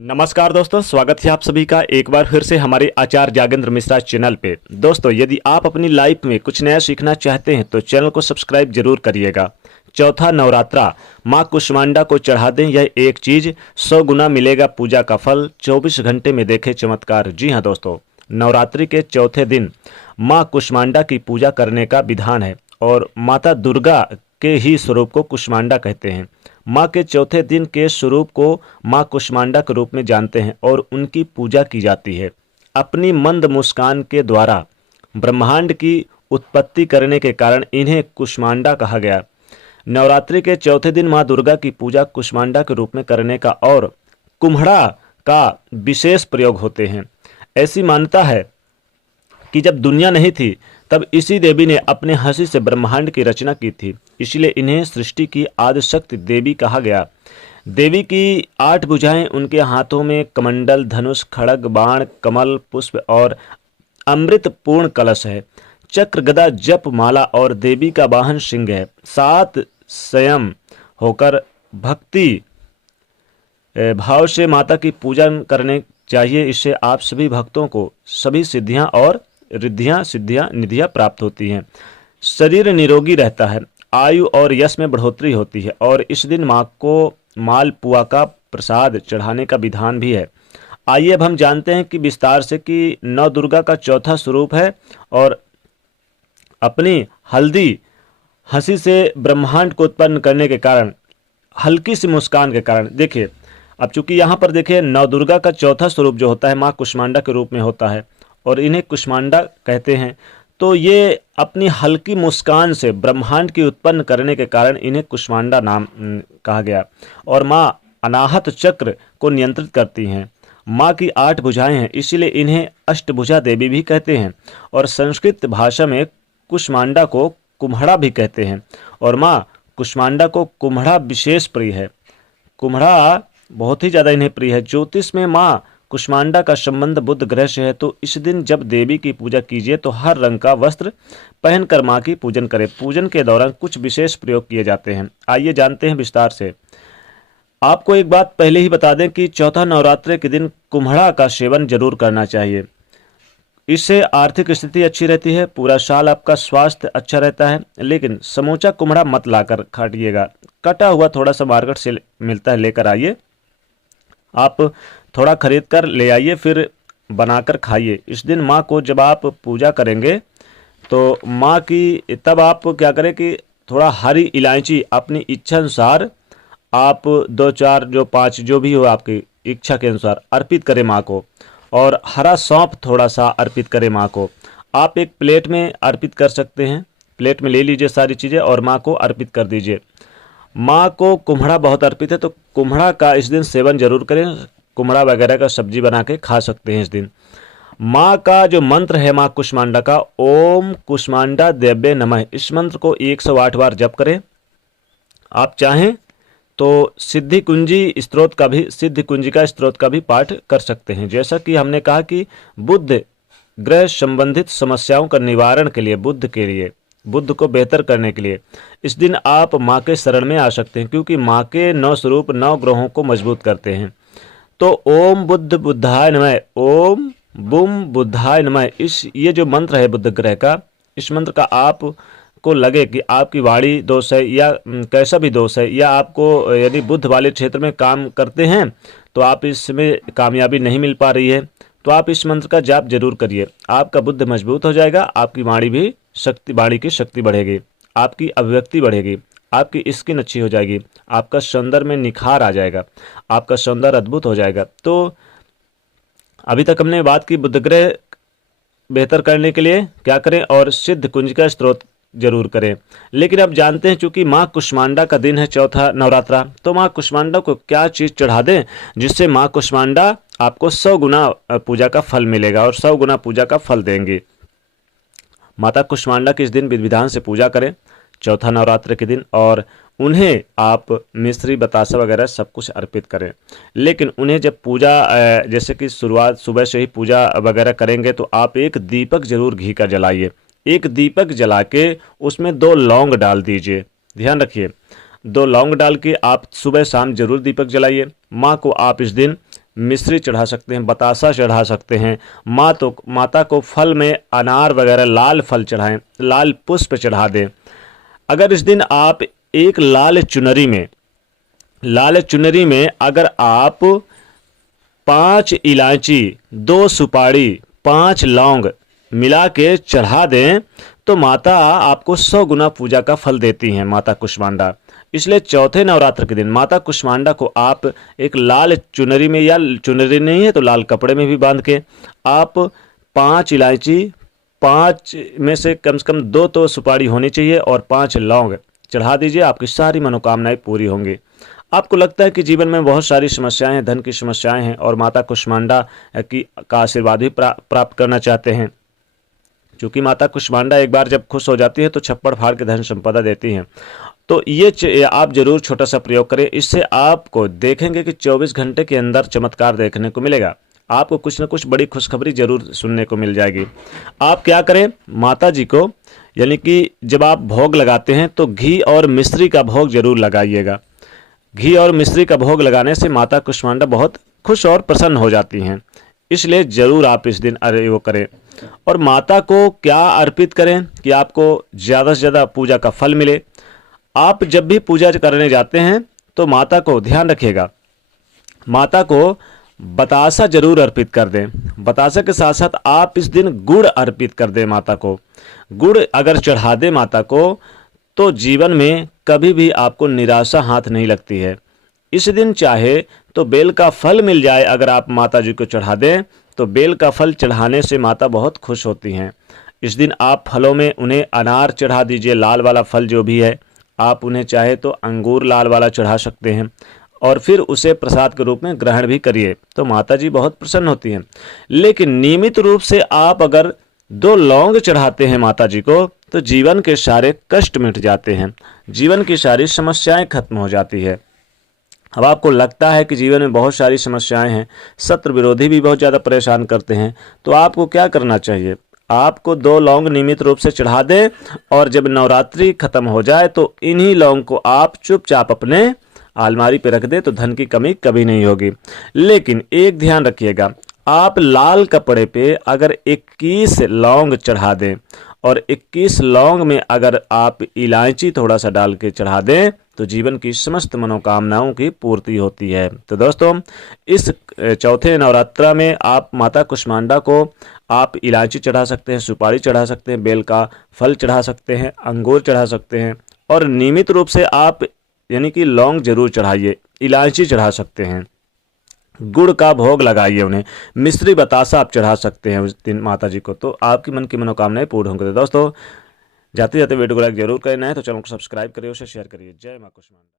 नमस्कार दोस्तों, स्वागत है आप सभी का एक बार फिर से हमारे आचार्य जागेंद्र मिश्रा चैनल पे। दोस्तों, यदि आप अपनी लाइफ में कुछ नया सीखना चाहते हैं तो चैनल को सब्सक्राइब जरूर करिएगा। चौथा नवरात्रा, माँ कुष्मांडा को चढ़ा दें यह एक चीज, 100 गुना मिलेगा पूजा का फल, 24 घंटे में देखे चमत्कार। जी हाँ दोस्तों, नवरात्रि के चौथे दिन माँ कुष्मांडा की पूजा करने का विधान है और माता दुर्गा के ही स्वरूप को कुष्मांडा कहते हैं। माँ के चौथे दिन के स्वरूप को माँ कुष्मांडा के रूप में जानते हैं और उनकी पूजा की जाती है। अपनी मंद मुस्कान के द्वारा ब्रह्मांड की उत्पत्ति करने के कारण इन्हें कुष्मांडा कहा गया। नवरात्रि के चौथे दिन माँ दुर्गा की पूजा कुष्मांडा के रूप में करने का और कुम्हड़ा का विशेष प्रयोग होते हैं। ऐसी मान्यता है कि जब दुनिया नहीं थी तब इसी देवी ने अपने हंसी से ब्रह्मांड की रचना की थी, इसलिए इन्हें सृष्टि की आदि शक्ति देवी कहा गया। देवी की 8 भुजाएं, उनके हाथों में कमंडल, धनुष, खड़ग, बाण, कमल, पुष्प और अमृत पूर्ण कलश है। चक्र, गदा, जप माला और देवी का वाहन सिंह है। 7 स्वयं होकर भक्ति भाव से माता की पूजा करने चाहिए। इससे आप सभी भक्तों को सभी सिद्धियां और रिद्धियां, सिद्धियां, निधियां प्राप्त होती हैं। शरीर निरोगी रहता है, आयु और यश में बढ़ोतरी होती है और इस दिन माँ को मालपुआ का प्रसाद चढ़ाने का विधान भी है। आइए अब हम जानते हैं कि विस्तार से कि नौ दुर्गा का चौथा स्वरूप है और अपनी हल्दी हंसी से ब्रह्मांड को उत्पन्न करने के कारण, हल्की सी मुस्कान के कारण, देखिए अब चूंकि यहाँ पर देखिए नौ दुर्गा का चौथा स्वरूप जो होता है माँ कुष्मांडा के रूप में होता है और इन्हें कुष्मांडा कहते हैं, तो ये अपनी हल्की मुस्कान से ब्रह्मांड की उत्पन्न करने के कारण इन्हें कुष्मांडा नाम कहा गया। और माँ अनाहत चक्र को नियंत्रित करती हैं। माँ की 8 भुजाएं हैं, इसीलिए इन्हें अष्टभुजा देवी भी कहते हैं और संस्कृत भाषा में कुष्मांडा को कुम्हड़ा भी कहते हैं और माँ कुष्मांडा को कुम्हड़ा विशेष प्रिय है। कुम्हड़ा बहुत ही ज़्यादा इन्हें प्रिय है। ज्योतिष में माँ कुष्मांडा का संबंध बुध ग्रह से है, तो इस दिन जब देवी की पूजा कीजिए तो हर रंग का वस्त्र पहनकर माँ की पूजन करें। पूजन के दौरान कुछ विशेष प्रयोग किए जाते हैं, आइए जानते हैं विस्तार से। आपको एक बात पहले ही बता दें कि चौथा नवरात्रि के दिन कुम्हड़ा का सेवन जरूर करना चाहिए। इससे आर्थिक स्थिति अच्छी रहती है, पूरा साल आपका स्वास्थ्य अच्छा रहता है। लेकिन समूचा कुम्हड़ा मत लाकर खाटिएगा, कटा हुआ थोड़ा सा मार्केट से मिलता है, लेकर आइए। आप थोड़ा खरीद कर ले आइए, फिर बनाकर खाइए। इस दिन माँ को जब आप पूजा करेंगे तो माँ की, तब आप क्या करें कि थोड़ा हरी इलायची अपनी इच्छा अनुसार आप 2, 4, जो 5 जो भी हो आपकी इच्छा के अनुसार अर्पित करें माँ को। और हरा सौंफ थोड़ा सा अर्पित करें माँ को। आप एक प्लेट में अर्पित कर सकते हैं, प्लेट में ले लीजिए सारी चीज़ें और माँ को अर्पित कर दीजिए। माँ को कुम्हड़ा बहुत अर्पित है, तो कुम्हड़ा का इस दिन सेवन जरूर करें। कुम्हड़ा वगैरह का सब्जी बना के खा सकते हैं इस दिन। माँ का जो मंत्र है माँ कुष्मांडा का, ओम कुष्मांडा देव्ये नमः, इस मंत्र को 108 बार जप करें। आप चाहें तो सिद्धि कुंजी स्त्रोत का भी, सिद्धि कुंजिका स्त्रोत का भी पाठ कर सकते हैं। जैसा कि हमने कहा कि बुध ग्रह संबंधित समस्याओं का निवारण के लिए, बुध के लिए, बुद्ध को बेहतर करने के लिए इस दिन आप माँ के शरण में आ सकते हैं, क्योंकि माँ के 9 स्वरूप 9 ग्रहों को मजबूत करते हैं। तो ओम बुद्ध बुद्धाय नमः, ओम बुम बुद्धाय नमः, ये जो मंत्र है बुद्ध ग्रह का, इस मंत्र का आपको लगे कि आपकी वाणी दोष है या कैसा भी दोष है, या आपको यदि बुद्ध वाले क्षेत्र में काम करते हैं तो आप इसमें कामयाबी नहीं मिल पा रही है, तो आप इस मंत्र का जाप जरूर करिए। आपका बुद्ध मजबूत हो जाएगा, आपकी वाणी भी वाणी की शक्ति बढ़ेगी, आपकी अभिव्यक्ति बढ़ेगी, आपकी स्किन अच्छी हो जाएगी, आपका सौंदर्य में निखार आ जाएगा, आपका सौंदर्य अद्भुत हो जाएगा। तो अभी तक हमने बात की बुध ग्रह बेहतर करने के लिए क्या करें, और सिद्ध कुंजिका स्त्रोत जरूर करें। लेकिन अब जानते हैं, चूंकि माँ कुष्मांडा का दिन है चौथा नवरात्रा, तो माँ कुष्मांडा को क्या चीज़ चढ़ा दें जिससे माँ कुष्मांडा आपको 100 गुना पूजा का फल मिलेगा और 100 गुना पूजा का फल देंगी। माता कुष्मांडा की इस दिन विधि विधान से पूजा करें चौथा नवरात्र के दिन, और उन्हें आप मिश्री बतासा वगैरह सब कुछ अर्पित करें। लेकिन उन्हें जब पूजा, जैसे कि शुरुआत सुबह से ही पूजा वगैरह करेंगे, तो आप एक दीपक जरूर घी का जलाइए। एक दीपक जला के उसमें 2 लौंग डाल दीजिए, ध्यान रखिए, 2 लौंग डाल के आप सुबह शाम जरूर दीपक जलाइए। माँ को आप इस दिन मिश्री चढ़ा सकते हैं, बतासा चढ़ा सकते हैं। माता को फल में अनार वगैरह लाल फल चढ़ाएं, लाल पुष्प चढ़ा दें। अगर इस दिन आप एक लाल चुनरी में अगर आप 5 इलायची, 2 सुपारी, 5 लौंग मिला के चढ़ा दें तो माता आपको 100 गुना पूजा का फल देती हैं, माता कुष्मांडा। इसलिए चौथे नवरात्र के दिन माता कुष्मांडा को आप एक लाल चुनरी में, या चुनरी नहीं है तो लाल कपड़े में भी बांध के आप 5 इलायची, 5 में से कम 2 तो सुपारी होनी चाहिए और 5 लौंग चढ़ा दीजिए। आपकी सारी मनोकामनाएं पूरी होंगी। आपको लगता है कि जीवन में बहुत सारी समस्याएं हैं, धन की समस्याएं हैं और माता कुष्मांडा का आशीर्वाद भी प्राप्त करना चाहते हैं, क्योंकि माता कुष्मांडा एक बार जब खुश हो जाती है तो छप्पड़ फाड़ के धन संपदा देती हैं। तो ये आप जरूर छोटा सा प्रयोग करें। इससे आपको देखेंगे कि 24 घंटे के अंदर चमत्कार देखने को मिलेगा। आपको कुछ न कुछ बड़ी खुशखबरी जरूर सुनने को मिल जाएगी। आप क्या करें, माता जी को यानी कि जब आप भोग लगाते हैं तो घी और मिश्री का भोग जरूर लगाइएगा। घी और मिश्री का भोग लगाने से माता कुष्मांडा बहुत खुश और प्रसन्न हो जाती हैं। इसलिए जरूर आप इस दिन वो करें। और माता को क्या अर्पित करें कि आपको ज़्यादा से ज़्यादा पूजा का फल मिले। आप जब भी पूजा करने जाते हैं तो माता को ध्यान रखिएगा, माता को बतासा जरूर अर्पित कर दें। बतासा के साथ साथ आप इस दिन गुड़ अर्पित कर दें माता को। गुड़ अगर चढ़ा दें माता को तो जीवन में कभी भी आपको निराशा हाथ नहीं लगती है। इस दिन चाहे तो बेल का फल मिल जाए, अगर आप माता जी को चढ़ा दें तो बेल का फल चढ़ाने से माता बहुत खुश होती हैं। इस दिन आप फलों में उन्हें अनार चढ़ा दीजिए, लाल वाला फल जो भी है। आप उन्हें चाहे तो अंगूर लाल वाला चढ़ा सकते हैं और फिर उसे प्रसाद के रूप में ग्रहण भी करिए तो माता जी बहुत प्रसन्न होती हैं। लेकिन नियमित रूप से आप अगर 2 लौंग चढ़ाते हैं माता जी को तो जीवन के सारे कष्ट मिट जाते हैं, जीवन की सारी समस्याएं खत्म हो जाती है। अब आपको लगता है कि जीवन में बहुत सारी समस्याएं हैं, शत्रु विरोधी भी बहुत ज़्यादा परेशान करते हैं, तो आपको क्या करना चाहिए, आपको 2 लौंग नियमित रूप से चढ़ा दें और जब नवरात्रि खत्म हो जाए तो इन्हीं लौंग को आप चुपचाप अपने अलमारी पे रख दें तो धन की कमी कभी नहीं होगी। लेकिन एक ध्यान रखिएगा, आप लाल कपड़े पे अगर 21 लौंग चढ़ा दें और 21 लौंग में अगर आप इलायची थोड़ा सा डाल के चढ़ा दें तो जीवन की समस्त मनोकामनाओं की पूर्ति होती है। तो दोस्तों, इस चौथे नवरात्रा में आप माता कुष्मांडा को आप इलायची चढ़ा सकते हैं, सुपारी चढ़ा सकते हैं, बेल का फल चढ़ा सकते हैं, अंगूर चढ़ा सकते हैं और नियमित रूप से आप यानी कि लौंग जरूर चढ़ाइए, इलायची चढ़ा सकते हैं, गुड़ का भोग लगाइए उन्हें, मिश्री बतासा आप चढ़ा सकते हैं उस दिन माता जी को, तो आपकी मन की मनोकामनाएं पूर्ण होंगी। तो दोस्तों, जाते जाते वीडियो को लाइक जरूर करना है तो चैनल को सब्सक्राइब करिए, उसे शेयर करिए। जय मां कुष्मांडा।